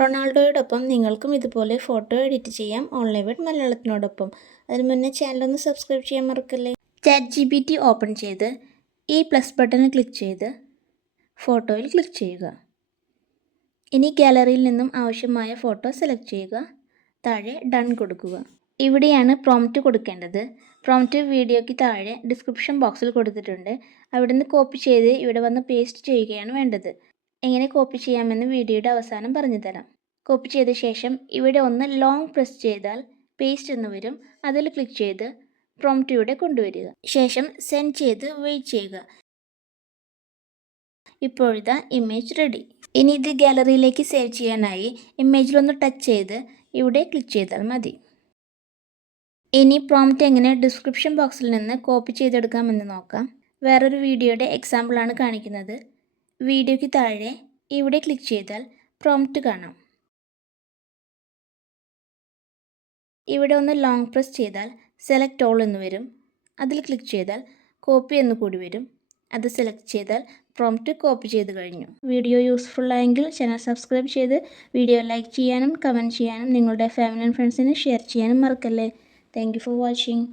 റൊണാൾഡോയോടൊപ്പം നിങ്ങൾക്കും ഇതുപോലെ photo edit ചെയ്യാം ഓൺലൈൻ വേഡ് മലയാളത്തിനോടൊപ്പം. അതിന് മുന്നേ ചാനലൊന്ന് സബ്സ്ക്രൈബ് ചെയ്യാൻ മറക്കല്ലേ. ChatGPT ഓപ്പൺ ചെയ്ത് ഈ പ്ലസ് ബട്ടണിൽ ക്ലിക്ക് ചെയ്ത് ഫോട്ടോയിൽ ക്ലിക്ക് ചെയ്യുക. ഇനി ഗാലറിയിൽ നിന്നും ആവശ്യമായ ഫോട്ടോ സെലക്ട് ചെയ്യുക. താഴെ ഡൺ കൊടുക്കുക. ഇവിടെയാണ് പ്രോംപ്റ്റ് കൊടുക്കേണ്ടത്. പ്രോംപ്റ്റ് വീഡിയോയ്ക്ക് താഴെ ഡിസ്ക്രിപ്ഷൻ ബോക്സിൽ കൊടുത്തിട്ടുണ്ട്. അവിടുന്ന് കോപ്പി ചെയ്ത് ഇവിടെ വന്ന് പേസ്റ്റ് ചെയ്യുകയാണ് വേണ്ടത്. എങ്ങനെ കോപ്പി ചെയ്യാമെന്ന് വീഡിയോയുടെ അവസാനം പറഞ്ഞു തരാം. കോപ്പി ചെയ്ത ശേഷം ഇവിടെ ഒന്ന് ലോങ് പ്രസ് ചെയ്താൽ പേസ്റ്റ് എന്ന് വരും. അതിൽ ക്ലിക്ക് ചെയ്ത് പ്രോംപ്റ്റ് ഇവിടെ കൊണ്ടുവരിക. ശേഷം സെൻഡ് ചെയ്ത് വെയിറ്റ് ചെയ്യുക. ഇപ്പോഴിതാ ഇമേജ് റെഡി. ഇനി ഇത് ഗാലറിയിലേക്ക് സേവ് ചെയ്യാനായി ഇമേജിലൊന്ന് ടച്ച് ചെയ്ത് ഇവിടെ ക്ലിക്ക് ചെയ്താൽ മതി. ഇനി പ്രോംപ്റ്റ് എങ്ങനെ ഡിസ്ക്രിപ്ഷൻ ബോക്സിൽ നിന്ന് കോപ്പി ചെയ്തെടുക്കാമെന്ന് നോക്കാം. വേറൊരു വീഡിയോയുടെ എക്സാമ്പിളാണ് കാണിക്കുന്നത്. വീഡിയോയ്ക്ക് താഴെ ഇവിടെ ക്ലിക്ക് ചെയ്താൽ പ്രോംപ്റ്റ് കാണാം. ഇവിടെ ഒന്ന് ലോങ് പ്രസ് ചെയ്താൽ സെലക്ട് ഓൾ എന്ന് വരും. അതിൽ ക്ലിക്ക് ചെയ്താൽ കോപ്പി എന്ന് കൂടി വരും. അത് സെലക്ട് ചെയ്താൽ പ്രോംപ്റ്റ് കോപ്പി ചെയ്ത് കഴിഞ്ഞു. വീഡിയോ യൂസ്ഫുൾ ആയെങ്കിൽ ചാനൽ സബ്സ്ക്രൈബ് ചെയ്ത് വീഡിയോ ലൈക്ക് ചെയ്യാനും കമൻറ്റ് ചെയ്യാനും നിങ്ങളുടെ ഫാമിലി ആൻഡ് ഫ്രണ്ട്സിന് ഷെയർ ചെയ്യാനും മറക്കല്ലേ. Thank you for watching.